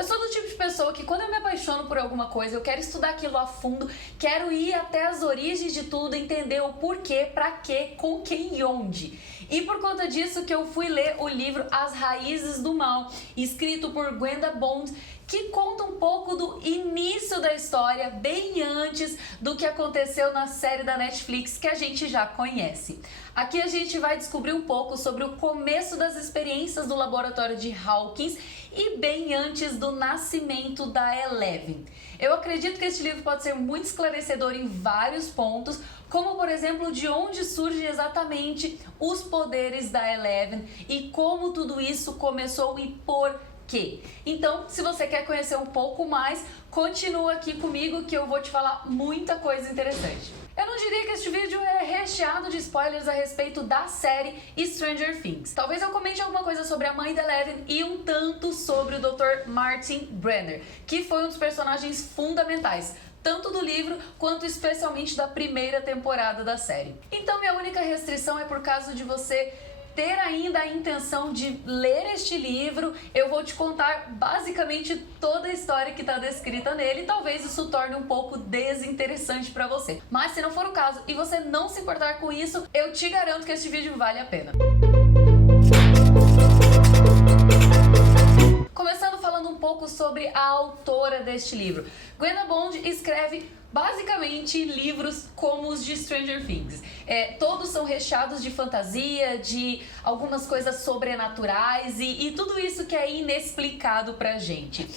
Eu sou do tipo de pessoa que quando eu me apaixono por alguma coisa, eu quero estudar aquilo a fundo, quero ir até as origens de tudo, entender o porquê, pra quê, com quem e onde. E por conta disso que eu fui ler o livro As Raízes do Mal, escrito por Gwenda Bond, que conta um pouco do início da história, bem antes do que aconteceu na série da Netflix que a gente já conhece. Aqui a gente vai descobrir um pouco sobre o começo das experiências do laboratório de Hawkins e bem antes do nascimento da Eleven. Eu acredito que este livro pode ser muito esclarecedor em vários pontos, como por exemplo de onde surgem exatamente os poderes da Eleven e como tudo isso começou e por quê. Então, se você quer conhecer um pouco mais, continua aqui comigo que eu vou te falar muita coisa interessante. Eu não diria que este vídeo é recheado de spoilers a respeito da série Stranger Things. Talvez eu comente alguma coisa sobre a mãe da Eleven e um tanto sobre o Dr. Martin Brenner, que foi um dos personagens fundamentais, tanto do livro quanto especialmente da primeira temporada da série. Então minha única restrição é por causa de você ter ainda a intenção de ler este livro. Eu vou te contar basicamente toda a história que está descrita nele e talvez isso torne um pouco desinteressante para você. Mas se não for o caso e você não se importar com isso, eu te garanto que este vídeo vale a pena. Começando falando um pouco sobre a autora deste livro. Gwenda Bond escreve basicamente livros como os de Stranger Things. Todos são recheados de fantasia, de algumas coisas sobrenaturais e tudo isso que é inexplicado pra gente.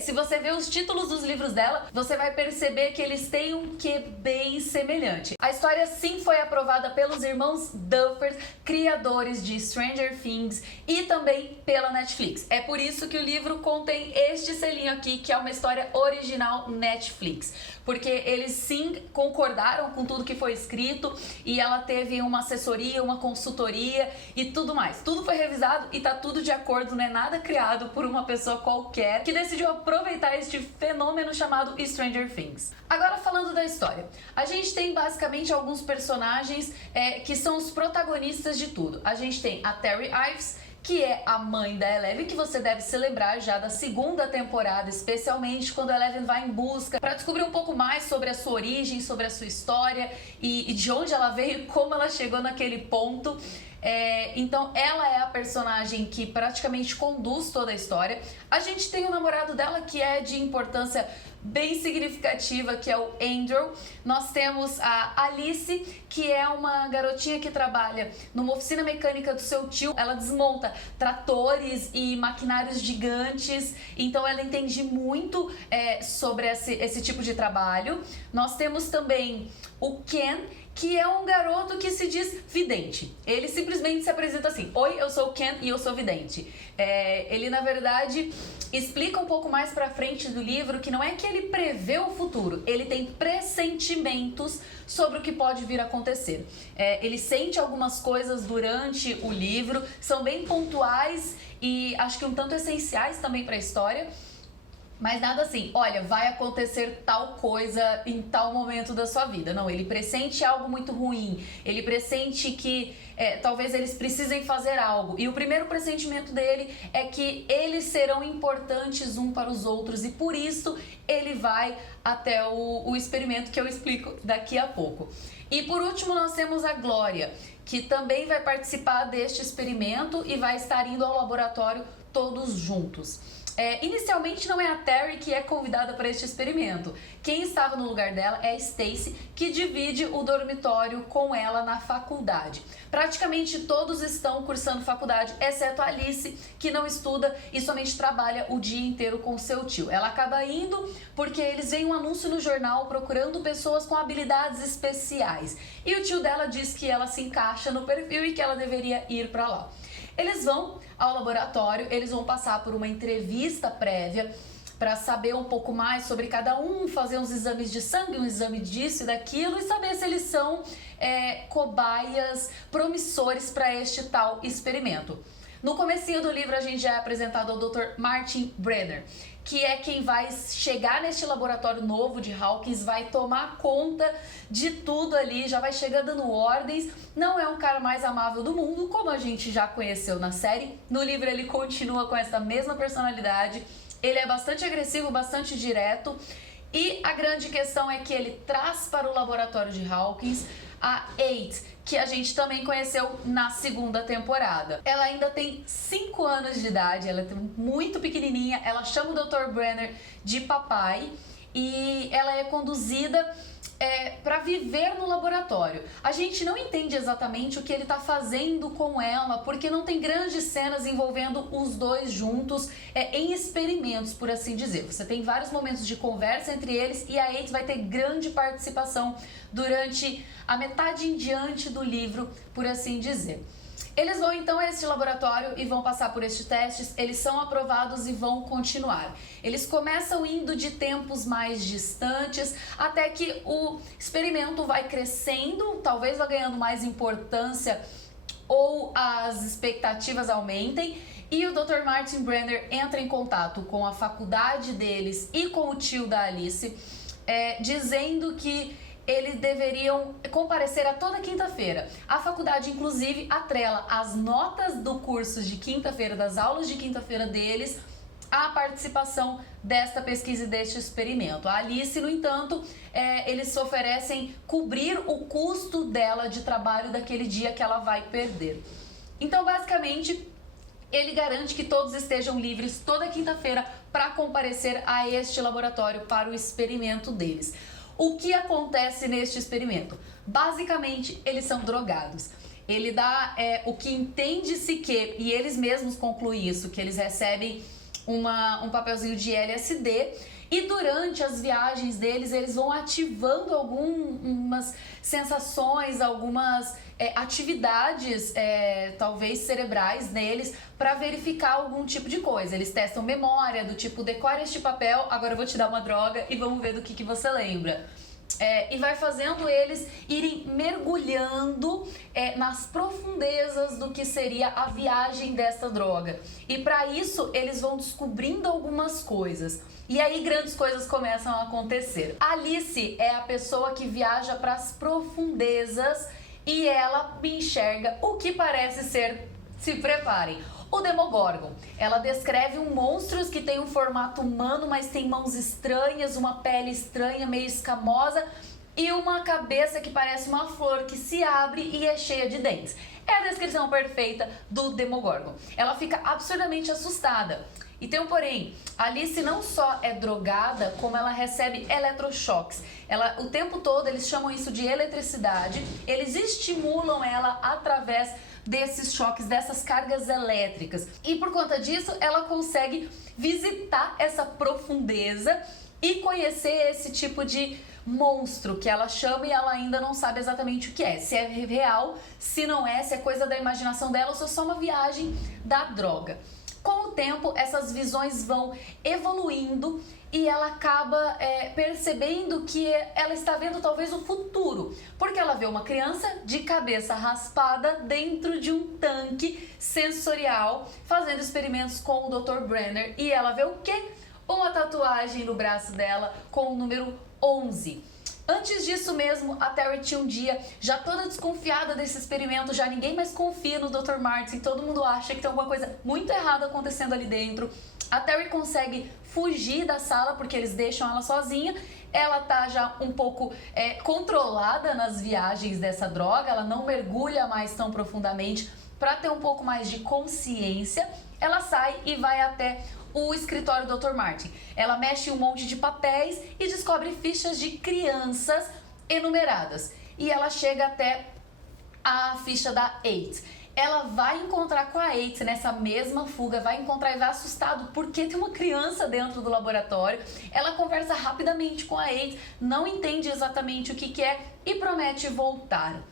Se você ver os títulos dos livros dela, você vai perceber que eles têm um quê bem semelhante. A história sim foi aprovada pelos irmãos Duffer, criadores de Stranger Things, e também pela Netflix. É por isso que o livro contém este selinho aqui, que é uma história original Netflix. Porque eles sim concordaram com tudo que foi escrito e ela teve uma assessoria, uma consultoria e tudo mais. Tudo foi revisado e tá tudo de acordo, não é nada criado por uma pessoa qualquer que decidiu aproveitar este fenômeno chamado Stranger Things. Agora falando da história, a gente tem basicamente alguns personagens que são os protagonistas de tudo. A gente tem a Terry Ives, que é a mãe da Eleven, que você deve se lembrar já da segunda temporada, especialmente quando a Eleven vai em busca para descobrir um pouco mais sobre a sua origem, sobre a sua história e de onde ela veio e como ela chegou naquele ponto. Então ela é a personagem que praticamente conduz toda a história. A gente tem o namorado dela que é de importância bem significativa, que é o Andrew. Nós temos a Alice, que é uma garotinha que trabalha numa oficina mecânica do seu tio. Ela desmonta tratores e maquinários gigantes, então ela entende muito sobre esse tipo de trabalho. Nós temos também o Ken, que é um garoto que se diz vidente. Ele simplesmente se apresenta assim: oi, eu sou o Ken e eu sou vidente. Ele na verdade explica um pouco mais pra frente do livro que não é que ele prevê o futuro, ele tem pressentimentos sobre o que pode vir a acontecer. Ele sente algumas coisas durante o livro, são bem pontuais e acho que um tanto essenciais também para a história. Mas nada assim, olha, vai acontecer tal coisa em tal momento da sua vida. Não, ele pressente algo muito ruim. Ele pressente que talvez eles precisem fazer algo. E o primeiro pressentimento dele é que eles serão importantes um para os outros. E por isso ele vai até o experimento que eu explico daqui a pouco. E por último nós temos a Glória, que também vai participar deste experimento e vai estar indo ao laboratório todos juntos. Inicialmente não é a Terry que é convidada para este experimento. Quem estava no lugar dela é a Stacy, que divide o dormitório com ela na faculdade. Praticamente todos estão cursando faculdade, exceto a Alice, que não estuda e somente trabalha o dia inteiro com seu tio. Ela acaba indo porque eles veem um anúncio no jornal procurando pessoas com habilidades especiais. E o tio dela diz que ela se encaixa no perfil e que ela deveria ir para lá. Eles vão ao laboratório, eles vão passar por uma entrevista prévia para saber um pouco mais sobre cada um, fazer uns exames de sangue, um exame disso e daquilo e saber se eles são cobaias promissores para este tal experimento. No comecinho do livro a gente já é apresentado ao Dr. Martin Brenner, que é quem vai chegar neste laboratório novo de Hawkins, vai tomar conta de tudo ali, já vai chegar dando ordens. Não é um cara mais amável do mundo, como a gente já conheceu na série. No livro ele continua com essa mesma personalidade. Ele é bastante agressivo, bastante direto. E a grande questão é que ele traz para o laboratório de Hawkins a Eight, que a gente também conheceu na segunda temporada. Ela ainda tem 5 anos de idade, ela é muito pequenininha, ela chama o Dr. Brenner de papai e ela é conduzida para viver no laboratório. A gente não entende exatamente o que ele está fazendo com ela, porque não tem grandes cenas envolvendo os dois juntos em experimentos, por assim dizer. Você tem vários momentos de conversa entre eles e a Eight vai ter grande participação durante a metade em diante do livro, por assim dizer. Eles vão então a este laboratório e vão passar por estes testes, eles são aprovados e vão continuar. Eles começam indo de tempos mais distantes até que o experimento vai crescendo, talvez vá ganhando mais importância ou as expectativas aumentem. E o Dr. Martin Brenner entra em contato com a faculdade deles e com o tio da Alice, dizendo que eles deveriam comparecer a toda quinta-feira. A faculdade, inclusive, atrela as notas do curso de quinta-feira, das aulas de quinta-feira deles, à participação desta pesquisa e deste experimento. A Alice, no entanto, eles oferecem cobrir o custo dela de trabalho daquele dia que ela vai perder. Então, basicamente, ele garante que todos estejam livres toda quinta-feira para comparecer a este laboratório para o experimento deles. O que acontece neste experimento? Basicamente, eles são drogados. Ele dá o que entende-se que, e eles mesmos concluem isso, que eles recebem um papelzinho de LSD e durante as viagens deles, eles vão ativando algumas sensações, algumas atividades, talvez cerebrais neles, para verificar algum tipo de coisa. Eles testam memória, do tipo, decore este papel, agora eu vou te dar uma droga e vamos ver do que você lembra. E vai fazendo eles irem mergulhando nas profundezas do que seria a viagem dessa droga. E para isso, eles vão descobrindo algumas coisas. E aí grandes coisas começam a acontecer. Alice é a pessoa que viaja para as profundezas e ela enxerga o que parece ser, se preparem, o Demogorgon. Ela descreve um monstro que tem um formato humano, mas tem mãos estranhas, uma pele estranha, meio escamosa e uma cabeça que parece uma flor que se abre e é cheia de dentes. É a descrição perfeita do Demogorgon. Ela fica absurdamente assustada. E tem um porém, a Alice não só é drogada, como ela recebe eletrochoques. O tempo todo eles chamam isso de eletricidade, eles estimulam ela através desses choques, dessas cargas elétricas. E por conta disso, ela consegue visitar essa profundeza e conhecer esse tipo de monstro que ela chama e ela ainda não sabe exatamente o que é. Se é real, se não é, se é coisa da imaginação dela ou se é só uma viagem da droga. Com o tempo, essas visões vão evoluindo e ela acaba percebendo que ela está vendo talvez o futuro, porque ela vê uma criança de cabeça raspada dentro de um tanque sensorial fazendo experimentos com o Dr. Brenner e ela vê o quê? Uma tatuagem no braço dela com o número 11. Antes disso mesmo, a Terry tinha um dia, já toda desconfiada desse experimento, já ninguém mais confia no Dr. Martin, todo mundo acha que tem alguma coisa muito errada acontecendo ali dentro. A Terry consegue fugir da sala porque eles deixam ela sozinha. Ela tá já um pouco controlada nas viagens dessa droga, ela não mergulha mais tão profundamente para ter um pouco mais de consciência. Ela sai e vai até o escritório do Dr. Martin. Ela mexe um monte de papéis e descobre fichas de crianças enumeradas. E ela chega até a ficha da Eight. Ela vai encontrar com a Eight nessa mesma fuga, vai encontrar e vai assustado porque tem uma criança dentro do laboratório. Ela conversa rapidamente com a Eight, não entende exatamente o que é e promete voltar.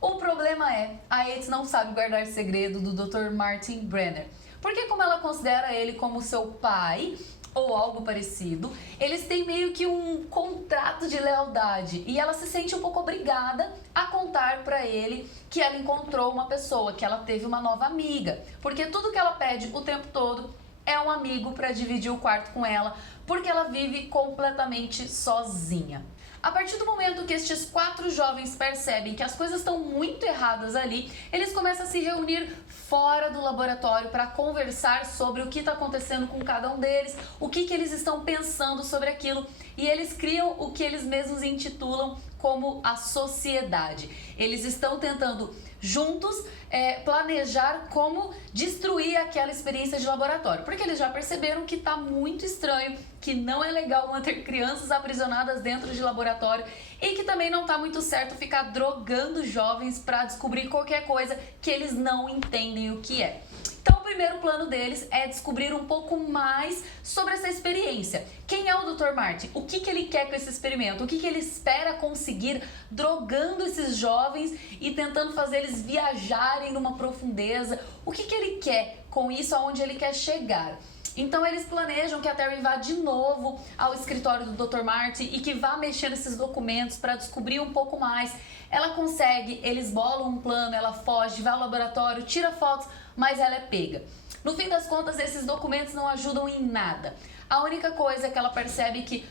O problema é, a Eight não sabe guardar segredo do Dr. Martin Brenner. Porque como ela considera ele como seu pai, ou algo parecido, eles têm meio que um contrato de lealdade e ela se sente um pouco obrigada a contar pra ele que ela encontrou uma pessoa, que ela teve uma nova amiga. Porque tudo que ela pede o tempo todo é um amigo para dividir o quarto com ela, porque ela vive completamente sozinha. A partir do momento que estes 4 jovens percebem que as coisas estão muito erradas ali, eles começam a se reunir fora do laboratório para conversar sobre o que está acontecendo com cada um deles, o que eles estão pensando sobre aquilo, e eles criam o que eles mesmos intitulam como a sociedade. Eles estão tentando juntos planejar como destruir aquela experiência de laboratório, porque eles já perceberam que está muito estranho, que não é legal manter crianças aprisionadas dentro de laboratório e que também não está muito certo ficar drogando jovens para descobrir qualquer coisa que eles não entendem o que é. Então, o primeiro plano deles é descobrir um pouco mais sobre essa experiência. Quem é o Dr. Martin? O que ele quer com esse experimento? O que ele espera conseguir drogando esses jovens e tentando fazer eles viajarem numa profundeza? O que ele quer com isso, aonde ele quer chegar? Então eles planejam que a Terry vá de novo ao escritório do Dr. Martin e que vá mexer nesses documentos para descobrir um pouco mais. Ela consegue, eles bolam um plano, ela foge, vai ao laboratório, tira fotos, mas ela é pega. No fim das contas, esses documentos não ajudam em nada. A única coisa é que ela percebe que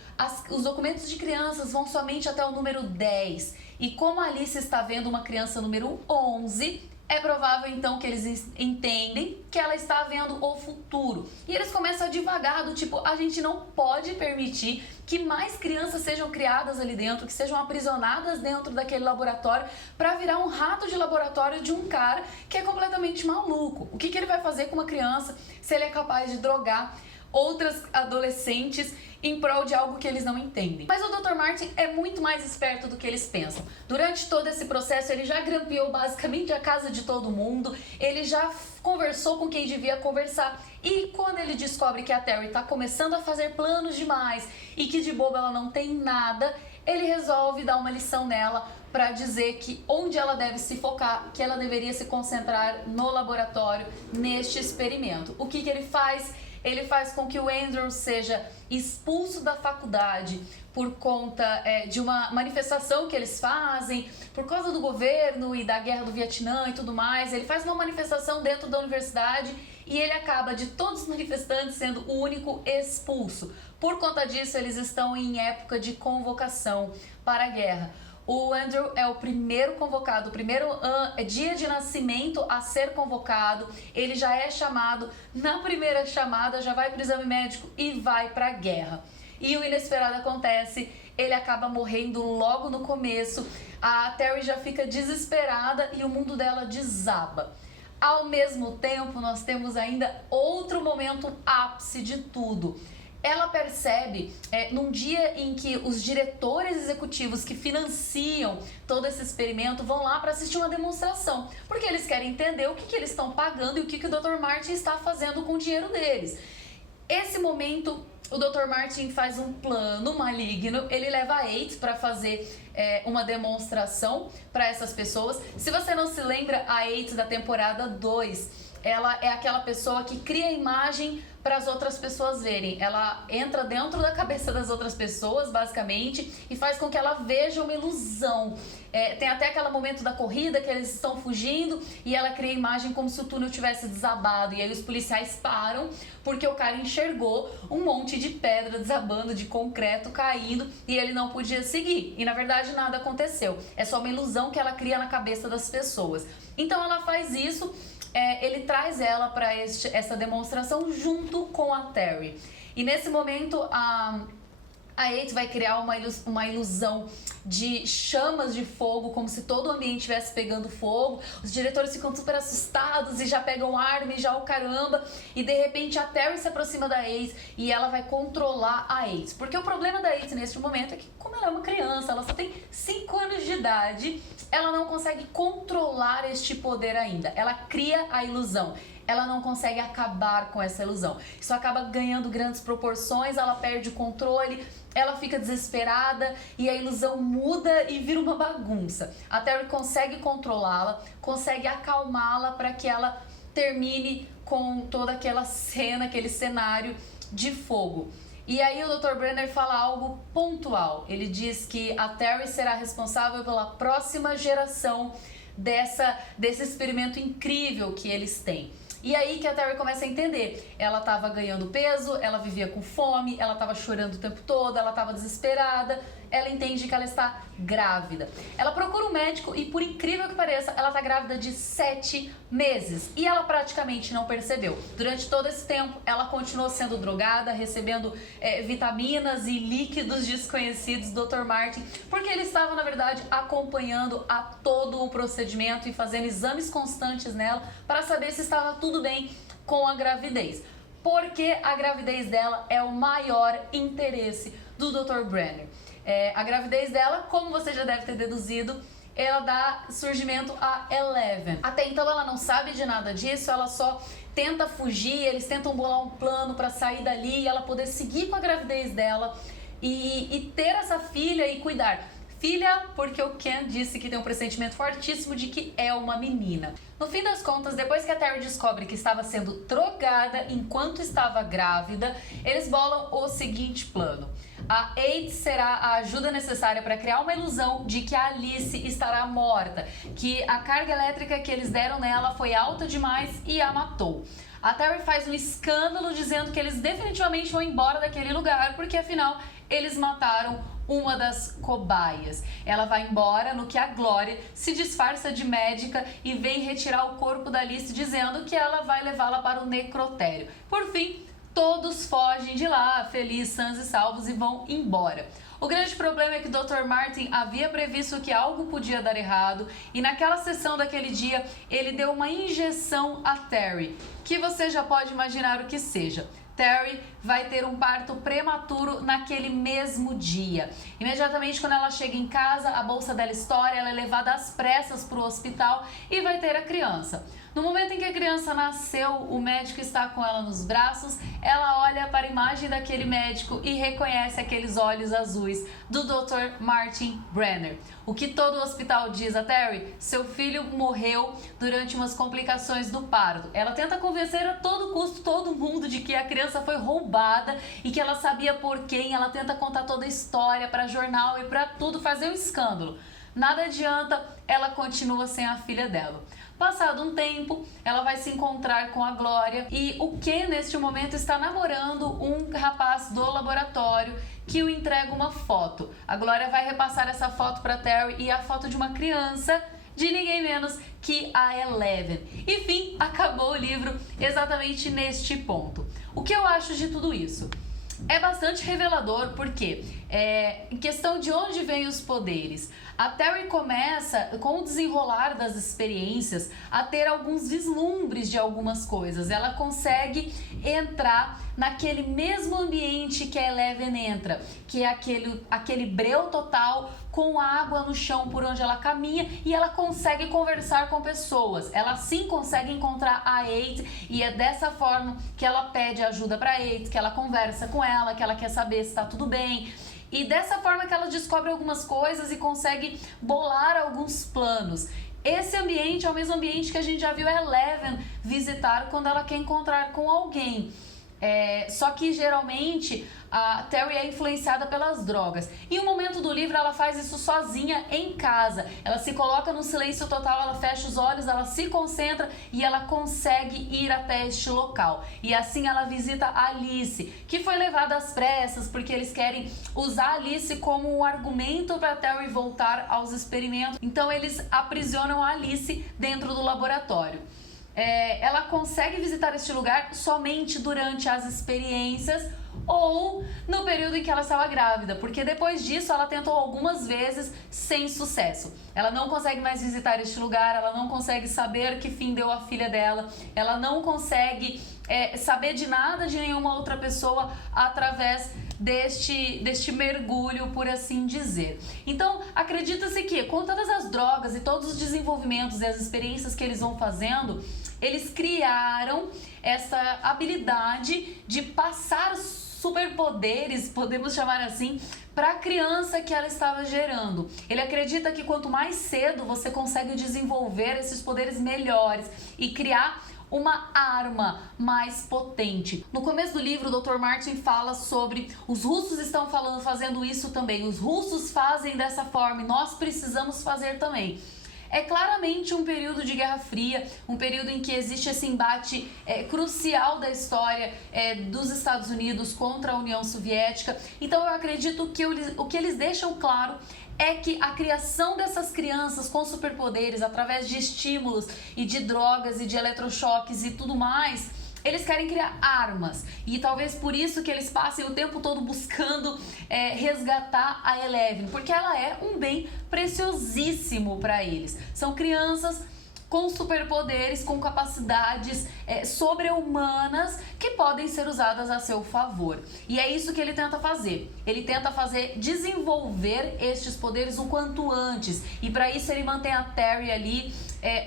os documentos de crianças vão somente até o número 10. E como a Alice está vendo uma criança número 11, é provável então que eles entendem que ela está vendo o futuro. E eles começam a divagar do tipo, a gente não pode permitir que mais crianças sejam criadas ali dentro, que sejam aprisionadas dentro daquele laboratório para virar um rato de laboratório de um cara que é completamente maluco. O que ele vai fazer com uma criança se ele é capaz de drogar outras adolescentes em prol de algo que eles não entendem? Mas o Dr. Martin é muito mais esperto do que eles pensam. Durante todo esse processo, ele já grampeou basicamente a casa de todo mundo, ele já conversou com quem devia conversar. E quando ele descobre que a Terry está começando a fazer planos demais e que de boba ela não tem nada, ele resolve dar uma lição nela para dizer que onde ela deve se focar, que ela deveria se concentrar no laboratório, neste experimento. O que ele faz? Ele faz com que o Andrew seja expulso da faculdade por conta de uma manifestação que eles fazem, por causa do governo e da guerra do Vietnã e tudo mais. Ele faz uma manifestação dentro da universidade e ele acaba, de todos os manifestantes, sendo o único expulso. Por conta disso, eles estão em época de convocação para a guerra. O Andrew é o primeiro convocado, o primeiro dia de nascimento a ser convocado. Ele já é chamado, na primeira chamada já vai para o exame médico e vai para a guerra. E o inesperado acontece, ele acaba morrendo logo no começo. A Terry já fica desesperada e o mundo dela desaba. Ao mesmo tempo, nós temos ainda outro momento ápice de tudo. Ela percebe, num dia em que os diretores executivos que financiam todo esse experimento vão lá para assistir uma demonstração, porque eles querem entender o que eles estão pagando e o que o Dr. Martin está fazendo com o dinheiro deles. Esse momento, o Dr. Martin faz um plano maligno, ele leva a Eight para fazer uma demonstração para essas pessoas. Se você não se lembra, a Eight da temporada 2, ela é aquela pessoa que cria a imagem para as outras pessoas verem. Ela entra dentro da cabeça das outras pessoas, basicamente, e faz com que ela veja uma ilusão. Tem até aquele momento da corrida que eles estão fugindo e ela cria a imagem como se o túnel tivesse desabado. E aí os policiais param porque o cara enxergou um monte de pedra desabando, de concreto caindo, e ele não podia seguir. E na verdade nada aconteceu. É só uma ilusão que ela cria na cabeça das pessoas. Então ela faz isso. Ele traz ela para essa demonstração junto com a Terry. E nesse momento a Eight vai criar uma ilusão de chamas de fogo, como se todo o ambiente estivesse pegando fogo. Os diretores ficam super assustados e já pegam arma e já o caramba. E de repente a Terry se aproxima da Eight e ela vai controlar a Eight. Porque o problema da Eight nesse momento é que, como ela é uma criança, ela só tem 5 anos de idade, ela não consegue controlar este poder ainda. Ela cria a ilusão. Ela não consegue acabar com essa ilusão. Isso acaba ganhando grandes proporções, ela perde o controle, ela fica desesperada e a ilusão muda e vira uma bagunça. A Terry consegue controlá-la, consegue acalmá-la para que ela termine com toda aquela cena, aquele cenário de fogo. E aí o Dr. Brenner fala algo pontual. Ele diz que a Terry será responsável pela próxima geração desse experimento incrível que eles têm. E aí que a Terry começa a entender. Ela estava ganhando peso, ela vivia com fome, ela estava chorando o tempo todo, ela estava desesperada. Ela entende que ela está grávida. Ela procura um médico e, por incrível que pareça, ela está grávida de 7 meses. E ela praticamente não percebeu. Durante todo esse tempo, ela continuou sendo drogada, recebendo vitaminas e líquidos desconhecidos do Dr. Martin, porque ele estava, na verdade, acompanhando a todo o procedimento e fazendo exames constantes nela para saber se estava tudo bem com a gravidez. Porque a gravidez dela é o maior interesse do Dr. Brenner. A gravidez dela, como você já deve ter deduzido, ela dá surgimento a Eleven. Até então ela não sabe de nada disso, ela só tenta fugir, eles tentam bolar um plano para sair dali e ela poder seguir com a gravidez dela e ter essa filha e cuidar. Filha, porque o Ken disse que tem um pressentimento fortíssimo de que é uma menina. No fim das contas, depois que a Terry descobre que estava sendo drogada enquanto estava grávida, eles bolam o seguinte plano. A AIDS será a ajuda necessária para criar uma ilusão de que a Alice estará morta, que a carga elétrica que eles deram nela foi alta demais e a matou. A Terry faz um escândalo dizendo que eles definitivamente vão embora daquele lugar, porque afinal eles mataram uma das cobaias. Ela vai embora no que a Glória se disfarça de médica e vem retirar o corpo da Alice, dizendo que ela vai levá-la para o necrotério. Por fim, todos fogem de lá, felizes, sãos e salvos, e vão embora. O grande problema é que o Dr. Martin havia previsto que algo podia dar errado e naquela sessão daquele dia ele deu uma injeção a Terry, que você já pode imaginar o que seja. Terry vai ter um parto prematuro naquele mesmo dia. Imediatamente quando ela chega em casa, a bolsa dela estoura, ela é levada às pressas para o hospital e vai ter a criança. No momento em que a criança nasceu, o médico está com ela nos braços, ela olha para a imagem daquele médico e reconhece aqueles olhos azuis do Dr. Martin Brenner. O que todo o hospital diz a Terry? Seu filho morreu durante umas complicações do parto. Ela tenta convencer a todo custo todo mundo de que a criança foi roubada e que ela sabia por quem. Ela tenta contar toda a história para jornal e para tudo, fazer um escândalo. Nada adianta, ela continua sem a filha dela. Passado um tempo, ela vai se encontrar com a Glória e o Ken, neste momento, está namorando um rapaz do laboratório que o entrega uma foto. A Glória vai repassar essa foto para Terry e a foto de uma criança, de ninguém menos que a Eleven. Enfim, acabou o livro exatamente neste ponto. O que eu acho de tudo isso? É bastante revelador porque, em questão de onde vêm os poderes, a Terry começa, com o desenrolar das experiências, a ter alguns vislumbres de algumas coisas. Ela consegue entrar naquele mesmo ambiente que a Eleven entra, que é aquele breu total com água no chão por onde ela caminha, e ela consegue conversar com pessoas. Ela sim consegue encontrar a Eight e é dessa forma que ela pede ajuda para a Eight, que ela conversa com ela, que ela quer saber se está tudo bem. E dessa forma que ela descobre algumas coisas e consegue bolar alguns planos. Esse ambiente é o mesmo ambiente que a gente já viu a Eleven visitar quando ela quer encontrar com alguém. Só que geralmente a Terry é influenciada pelas drogas. Em um momento do livro ela faz isso sozinha em casa. Ela se coloca num silêncio total, ela fecha os olhos, ela se concentra e ela consegue ir até este local. E assim ela visita a Alice, que foi levada às pressas porque eles querem usar a Alice como um argumento para Terry voltar aos experimentos. Então eles aprisionam a Alice dentro do laboratório. Ela consegue visitar este lugar somente durante as experiências ou no período em que ela estava grávida, porque depois disso ela tentou algumas vezes sem sucesso. Ela não consegue mais visitar este lugar, ela não consegue saber que fim deu a filha dela, ela não consegue saber de nada de nenhuma outra pessoa através deste mergulho, por assim dizer. Então, acredita-se que com todas as drogas e todos os desenvolvimentos e as experiências que eles vão fazendo, eles criaram essa habilidade de passar superpoderes, podemos chamar assim, para a criança que ela estava gerando. Ele acredita que quanto mais cedo você consegue desenvolver esses poderes melhores e criar uma arma mais potente. No começo do livro, o Dr. Martin fala sobre os russos estão fazendo isso também. Os russos fazem dessa forma e nós precisamos fazer também. é claramente um período de Guerra Fria, um período em que existe esse embate crucial da história dos Estados Unidos contra a União Soviética. Então eu acredito que o que eles deixam claro é que a criação dessas crianças com superpoderes através de estímulos e de drogas e de eletrochoques e tudo mais, eles querem criar armas, e talvez por isso que eles passem o tempo todo buscando resgatar a Eleven, porque ela é um bem preciosíssimo para eles. São crianças com superpoderes, com capacidades sobre-humanas que podem ser usadas a seu favor. E é isso que ele tenta fazer. Ele tenta desenvolver estes poderes o quanto antes. E para isso ele mantém a Terry ali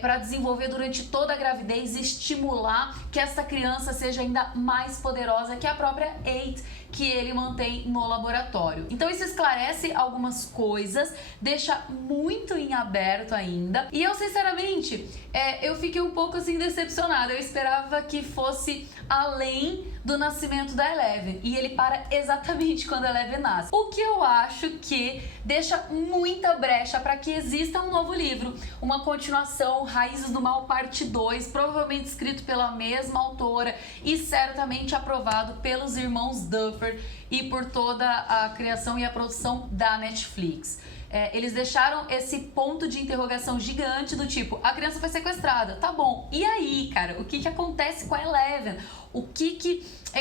para desenvolver durante toda a gravidez e estimular que essa criança seja ainda mais poderosa que a própria Eight, que ele mantém no laboratório. Então isso esclarece algumas coisas, deixa muito em aberto ainda. E eu, sinceramente, eu fiquei um pouco assim decepcionada. Eu esperava que fosse além do nascimento da Eleven, e ele para exatamente quando a Eleven nasce. O que eu acho que deixa muita brecha para que exista um novo livro, uma continuação, Raízes do Mal parte 2, provavelmente escrito pela mesma autora e certamente aprovado pelos irmãos Duffer e por toda a criação e a produção da Netflix. Eles deixaram esse ponto de interrogação gigante do tipo, a criança foi sequestrada, tá bom, e aí, cara, o que acontece com a Eleven?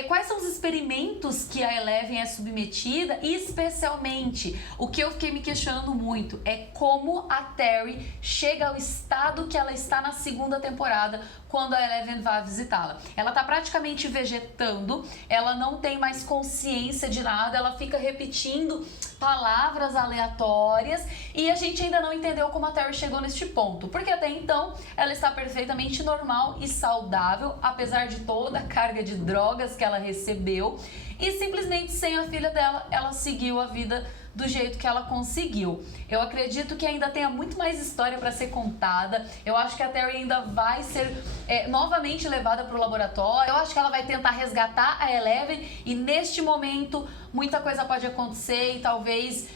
Quais são os experimentos que a Eleven é submetida? E especialmente, o que eu fiquei me questionando muito é como a Terry chega ao estado que ela está na segunda temporada, quando a Eleven vai visitá-la. Ela tá praticamente vegetando, ela não tem mais consciência de nada, ela fica repetindo palavras aleatórias e a gente ainda não entendeu como a Terry chegou neste ponto, porque até então ela está perfeitamente normal e saudável, apesar de toda a carga de drogas que ela recebeu, e simplesmente sem a filha dela, ela seguiu a vida do jeito que ela conseguiu. Eu acredito que ainda tenha muito mais história para ser contada. Eu acho que a Terry ainda vai ser novamente levada para o laboratório. Eu acho que ela vai tentar resgatar a Eleven e neste momento muita coisa pode acontecer e talvez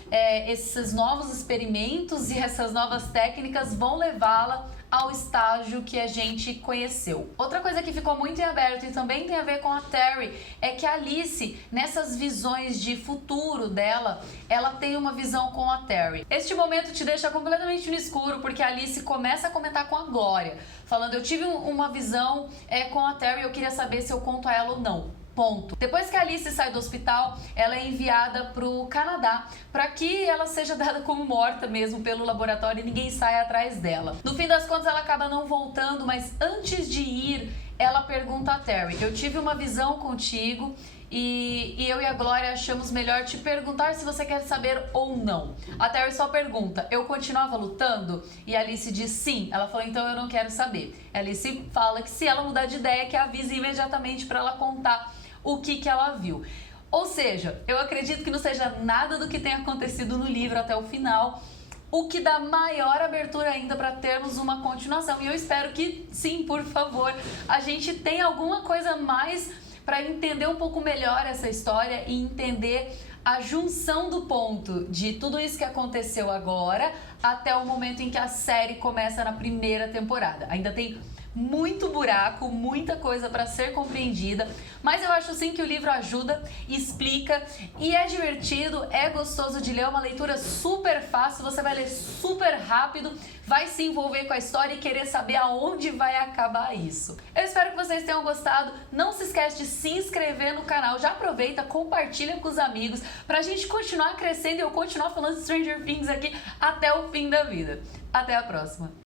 esses novos experimentos e essas novas técnicas vão levá-la ao estágio que a gente conheceu. Outra coisa que ficou muito em aberto e também tem a ver com a Terry é que a Alice, nessas visões de futuro dela, ela tem uma visão com a Terry. Este momento te deixa completamente no escuro, porque a Alice começa a comentar com a Glória, falando, eu tive uma visão com a Terry, eu queria saber se eu conto a ela ou não. Ponto. Depois que a Alice sai do hospital, ela é enviada para o Canadá para que ela seja dada como morta mesmo pelo laboratório e ninguém saia atrás dela. No fim das contas, ela acaba não voltando, mas antes de ir, ela pergunta a Terry, eu tive uma visão contigo e eu e a Glória achamos melhor te perguntar se você quer saber ou não. A Terry só pergunta, eu continuava lutando? E a Alice diz sim. Ela falou, então eu não quero saber. A Alice fala que se ela mudar de ideia, que avise imediatamente para ela contar o que ela viu. Ou seja, eu acredito que não seja nada do que tem acontecido no livro até o final, o que dá maior abertura ainda para termos uma continuação. E eu espero que sim, por favor, a gente tenha alguma coisa mais para entender um pouco melhor essa história e entender a junção do ponto de tudo isso que aconteceu agora até o momento em que a série começa na primeira temporada. Ainda tem muito buraco, muita coisa para ser compreendida, mas eu acho sim que o livro ajuda, explica e é divertido, é gostoso de ler, é uma leitura super fácil, você vai ler super rápido, vai se envolver com a história e querer saber aonde vai acabar isso. Eu espero que vocês tenham gostado, não se esquece de se inscrever no canal, já aproveita, compartilha com os amigos pra gente continuar crescendo e eu continuar falando de Stranger Things aqui até o fim da vida. Até a próxima!